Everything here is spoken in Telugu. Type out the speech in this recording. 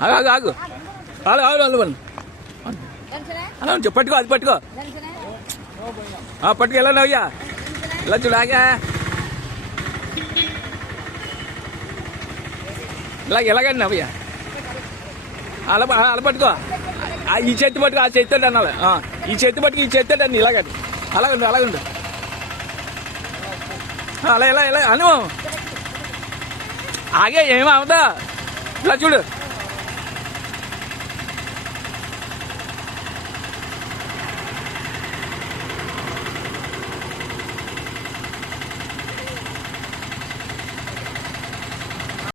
ఆగు ఆగు ఆగు ఆగు ఆగు అల్లు అలా పట్టుకో అది పట్టుకో పట్టుకు వెళ్ళండి అయ్యా ఇలా చూడాగా ఎలాగండి అయ్యా అలా అలా పట్టుకో ఈ చేతి పట్టుకో ఆ చేతి అనాలి ఈ చేతి పట్టుకు ఈ చేతి అండి ఇలాగండి అలాగండి అలాగండి అలా ఇలా ఇలా అను ఆగే ఏమవుదా ఇలా చూడు